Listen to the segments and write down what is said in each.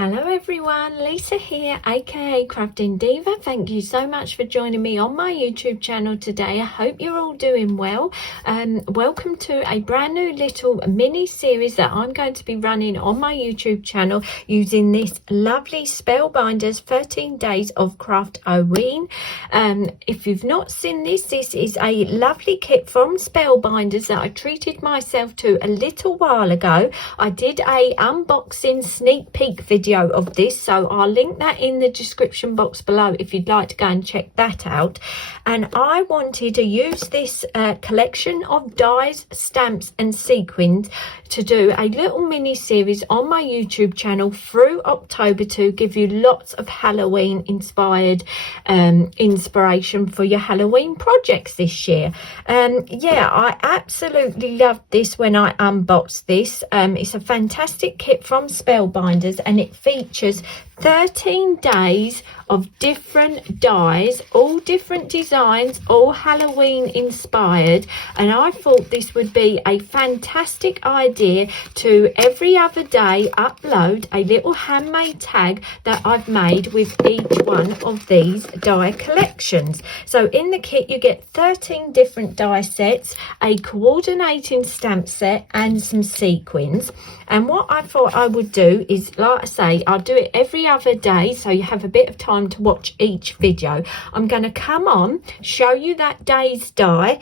Hello everyone, Lisa here, aka Crafting Diva. Thank you so much for joining me on my YouTube channel today. I hope you're all doing well. Welcome to a brand new little mini series that I'm going to be running on my YouTube channel using this lovely Spellbinders 13 Days of Craftoween. If you've not seen this is a lovely kit from Spellbinders that I treated myself to a little while ago. I did a unboxing sneak peek video of this, so I'll link that in the description box below if you'd like to go and check that out. And I wanted to use this collection of dies, stamps and sequins to do a little mini series on my YouTube channel through October to give you lots of Halloween inspired inspiration for your Halloween projects this year. Yeah, I absolutely loved this when I unboxed this. It's a fantastic kit from Spellbinders and it features 13 days of different dies, all different designs, all Halloween inspired, and I thought this would be a fantastic idea to every other day upload a little handmade tag that I've made with each one of these die collections. So in the kit you get 13 different die sets, a coordinating stamp set and some sequins. And what I thought I would do is, like I say, I'll do it every other day so you have a bit of time to watch each video. I'm going to come on, show you that day's die,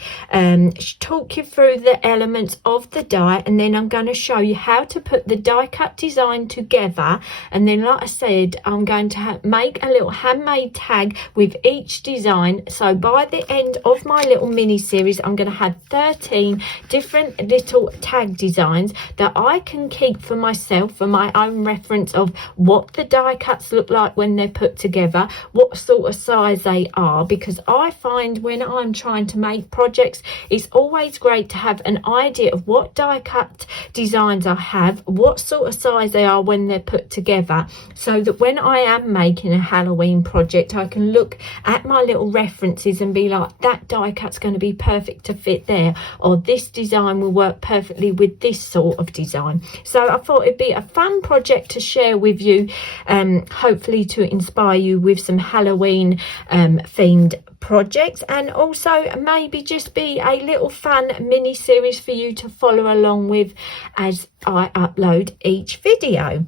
talk you through the elements of the die, and then I'm going to show you how to put the die cut design together. And then, like I said, I'm going to make a little handmade tag with each design. So by the end of my little mini series, I'm going to have 13 different little tag designs that I can keep for myself for my own reference of what the die cuts look like when they're put together, what sort of size they are, because I find when I'm trying to make projects it's always great to have an idea of what die cut designs I have, what sort of size they are when they're put together, so that when I am making a Halloween project I can look at my little references and be like, that die cut's going to be perfect to fit there, or this design will work perfectly with this sort of design. So I thought it'd be a fun project to share with you, hopefully to inspire you with some Halloween themed projects, and also maybe just be a little fun mini series for you to follow along with as I upload each video.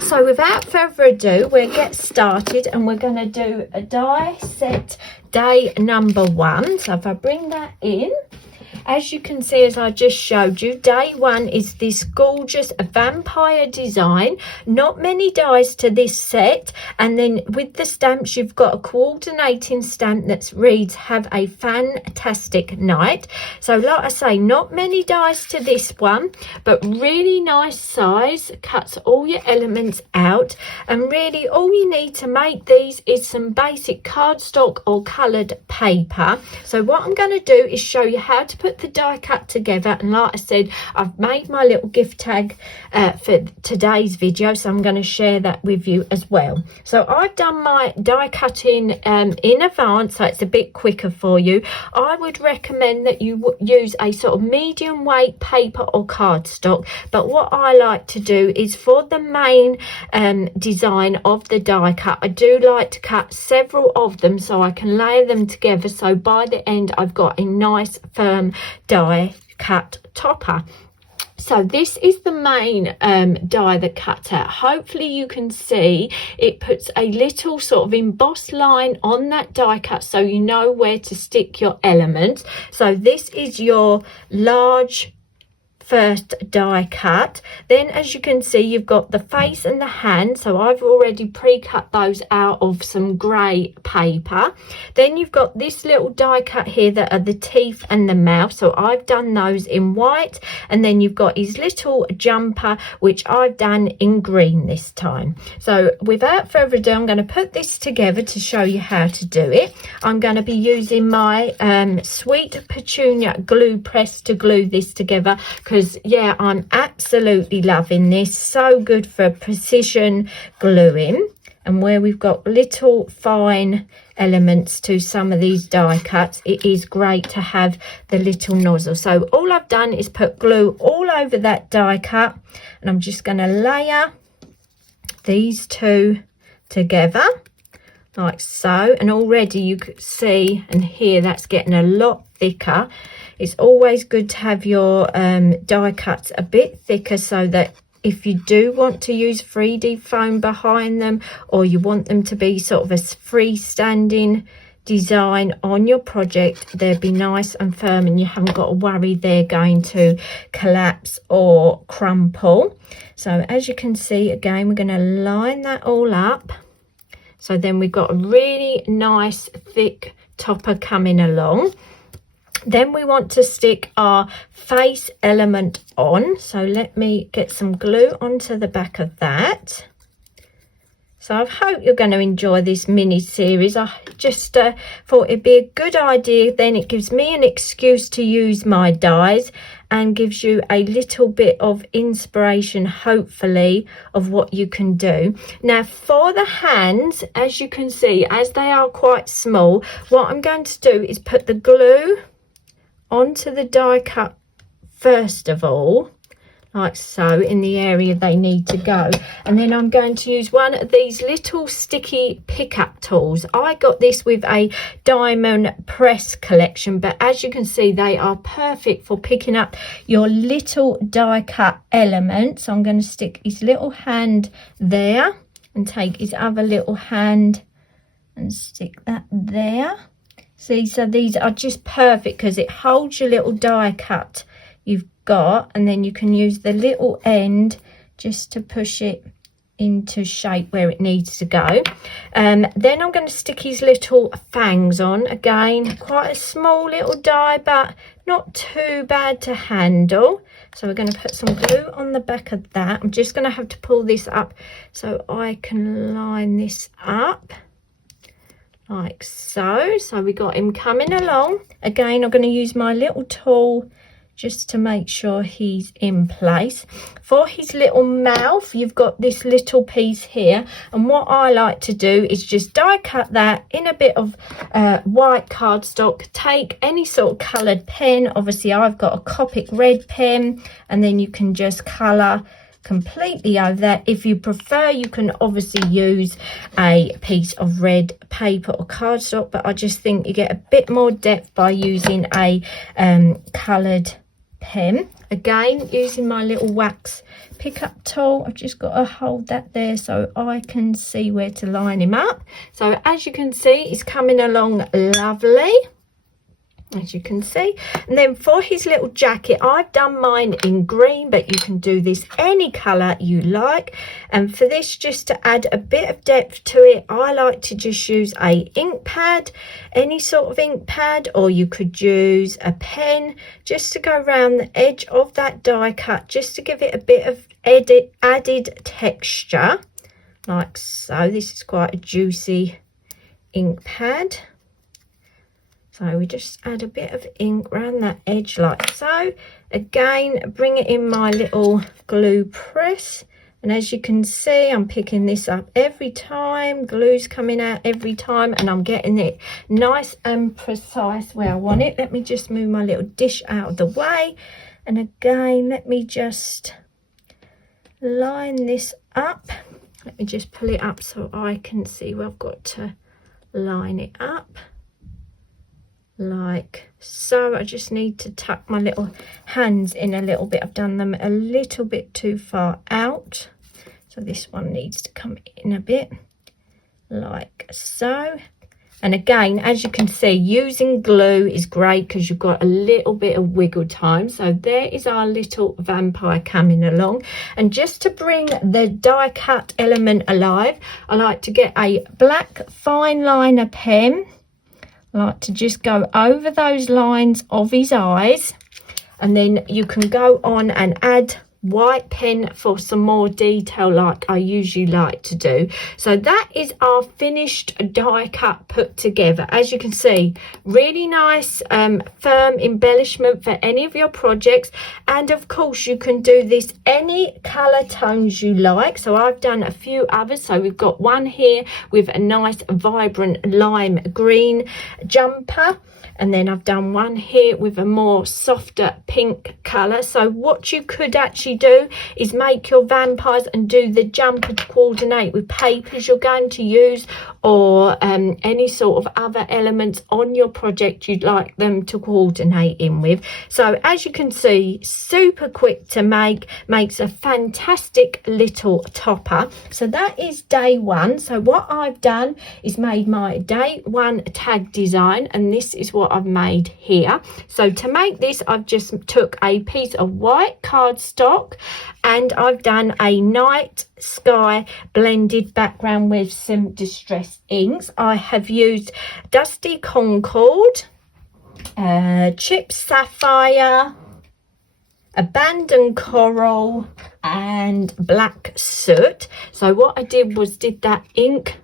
So without further ado, we'll get started and we're going to do a die set day number 1. So if I bring that in, as you can see, as I just showed you, day 1 is this gorgeous vampire design. Not many dies to this set, and then with the stamps you've got a coordinating stamp that reads have a fantastic night. So like I say, not many dies to this one, but really nice size, cuts all your elements out, and really all you need to make these is some basic cardstock or coloured paper. So what I'm going to do is show you how to put the die cut together, and like I said, I've made my little gift tag for today's video, so I'm going to share that with you as well. So I've done my die cutting in advance, so it's a bit quicker for you. I would recommend that you use a sort of medium weight paper or cardstock, but what I like to do is for the main design of the die cut, I do like to cut several of them so I can layer them together, so by the end I've got a nice firm die cut topper. So this is the main die that cuts out. Hopefully you can see it puts a little sort of embossed line on that die cut so you know where to stick your elements. So this is your large first die cut. Then as you can see you've got the face and the hand, so I've already pre-cut those out of some grey paper. Then you've got this little die cut here that are the teeth and the mouth, so I've done those in white, and then you've got his little jumper which I've done in green this time. So without further ado, I'm going to put this together to show you how to do it. I'm going to be using my Sweet Petunia glue press to glue this together, because yeah, I'm absolutely loving this. So good for precision gluing, and where we've got little fine elements to some of these die cuts, it is great to have the little nozzle. So all I've done is put glue all over that die cut, and I'm just going to layer these two together like so, and already you could see and hear that's getting a lot thicker. It's always good to have your die cuts a bit thicker, so that if you do want to use 3D foam behind them, or you want them to be sort of a freestanding design on your project, they'll be nice and firm and you haven't got to worry they're going to collapse or crumple. So as you can see, again, we're going to line that all up. So then we've got a really nice thick topper coming along. Then we want to stick our face element on. So let me get some glue onto the back of that. So I hope you're going to enjoy this mini series. I just thought it'd be a good idea. Then it gives me an excuse to use my dies and gives you a little bit of inspiration, hopefully, of what you can do. Now for the hands, as you can see, as they are quite small, what I'm going to do is put the glue onto the die cut first of all, like so, in the area they need to go, and then I'm going to use one of these little sticky pickup tools. I got this with a diamond press collection, but as you can see, they are perfect for picking up your little die cut elements. So I'm going to stick his little hand there and take his other little hand and stick that there. See, so these are just perfect because it holds your little die cut you've got, and then you can use the little end just to push it into shape where it needs to go. Then I'm going to stick his little fangs on. Again, quite a small little die, but not too bad to handle. So we're going to put some glue on the back of that. I'm just going to have to pull this up so I can line this up like so. So we got him coming along. Again, I'm going to use my little tool just to make sure he's in place. For his little mouth, you've got this little piece here, and what I like to do is just die cut that in a bit of white cardstock. Take any sort of coloured pen. Obviously I've got a Copic red pen, and then you can just colour completely over that. If you prefer, you can obviously use a piece of red paper or cardstock, but I just think you get a bit more depth by using a coloured pen. Again, using my little wax pickup tool, I've just got to hold that there so I can see where to line him up. So as you can see, he's coming along lovely, as you can see. And then for his little jacket, I've done mine in green, but you can do this any colour you like. And for this, just to add a bit of depth to it, I like to just use a ink pad, any sort of ink pad, or you could use a pen just to go around the edge of that die cut, just to give it a bit of added texture, like so. This is quite a juicy ink pad. So we just add a bit of ink around that edge like so. Again, bring it in my little glue press. And as you can see, I'm picking this up every time. Glue's coming out every time, and I'm getting it nice and precise where I want it. Let me just move my little dish out of the way. And again, let me just line this up. Let me just pull it up so I can see where I've got to line it up. Like so. I just need to tuck my little hands in a little bit. I've done them a little bit too far out, so this one needs to come in a bit like so. And again, as you can see, using glue is great because you've got a little bit of wiggle time. So there is our little vampire coming along. And just to bring the die cut element alive, I like to get a black fine liner pen. I like to just go over those lines of his eyes, and then you can go on and add white pen for some more detail like I usually like to do. So that is our finished die cut put together. As you can see, really nice firm embellishment for any of your projects. And of course you can do this any color tones you like. So I've done a few others. So we've got one here with a nice vibrant lime green jumper, and then I've done one here with a more softer pink color. So what you could actually you do is make your vampires and do the jumper to coordinate with papers you're going to use, or any sort of other elements on your project you'd like them to coordinate in with. So as you can see, super quick to make, makes a fantastic little topper. So that is day one. So what I've done is made my day one tag design, and this is what I've made here. So to make this, I've just took a piece of white cardstock and I've done a night sky blended background with some distressed inks. I have used Dusty Concord, Chip Sapphire, Abandoned Coral and Black Soot. So what I did was did that ink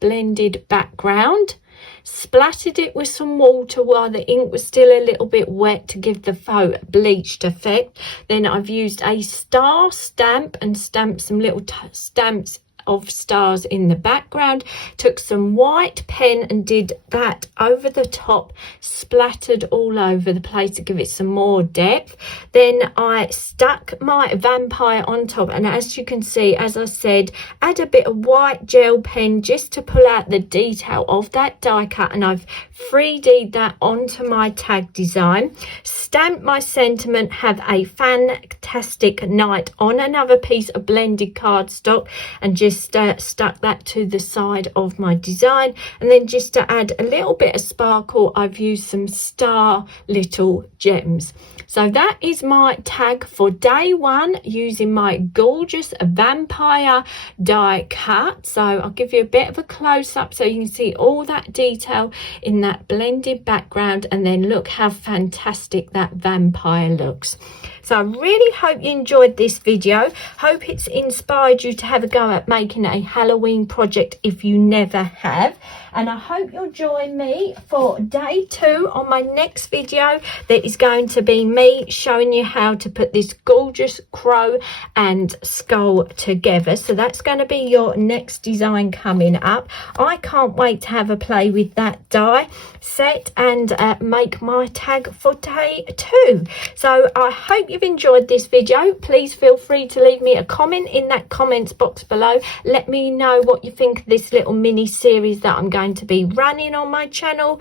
blended background, splattered it with some water while the ink was still a little bit wet to give the faux bleached effect. Then I've used a star stamp and stamped some little stamps of stars in the background, took some white pen and did that over the top, splattered all over the place to give it some more depth. Then I stuck my vampire on top, and as you can see, as I said, add a bit of white gel pen just to pull out the detail of that die cut, and I've 3D'd that onto my tag design. Stamp my sentiment, have a fantastic night on another piece of blended cardstock, and just stuck that to the side of my design. And then just to add a little bit of sparkle, I've used some star little gems. So that is my tag for day one using my gorgeous vampire die cut. So I'll give you a bit of a close-up so you can see all that detail in that blended background, and then look how fantastic that vampire looks. So I really hope you enjoyed this video. Hope it's inspired you to have a go at making a Halloween project if you never have. And I hope you'll join me for day two on my next video. That is going to be me showing you how to put this gorgeous crow and skull together. So that's going to be your next design coming up. I can't wait to have a play with that die set and make my tag for day two. So I hope you've enjoyed this video. Please feel free to leave me a comment in that comments box below. Let me know what you think of this little mini series that I'm going to be running on my channel.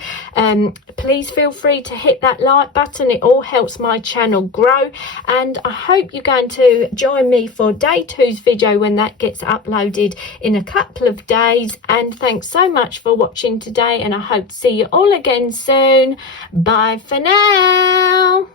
Please feel free to hit that like button. It all helps my channel grow, and I hope you're going to join me for day two's video when that gets uploaded in a couple of days. And thanks so much for watching today, and I hope to see you all again soon. Bye for now.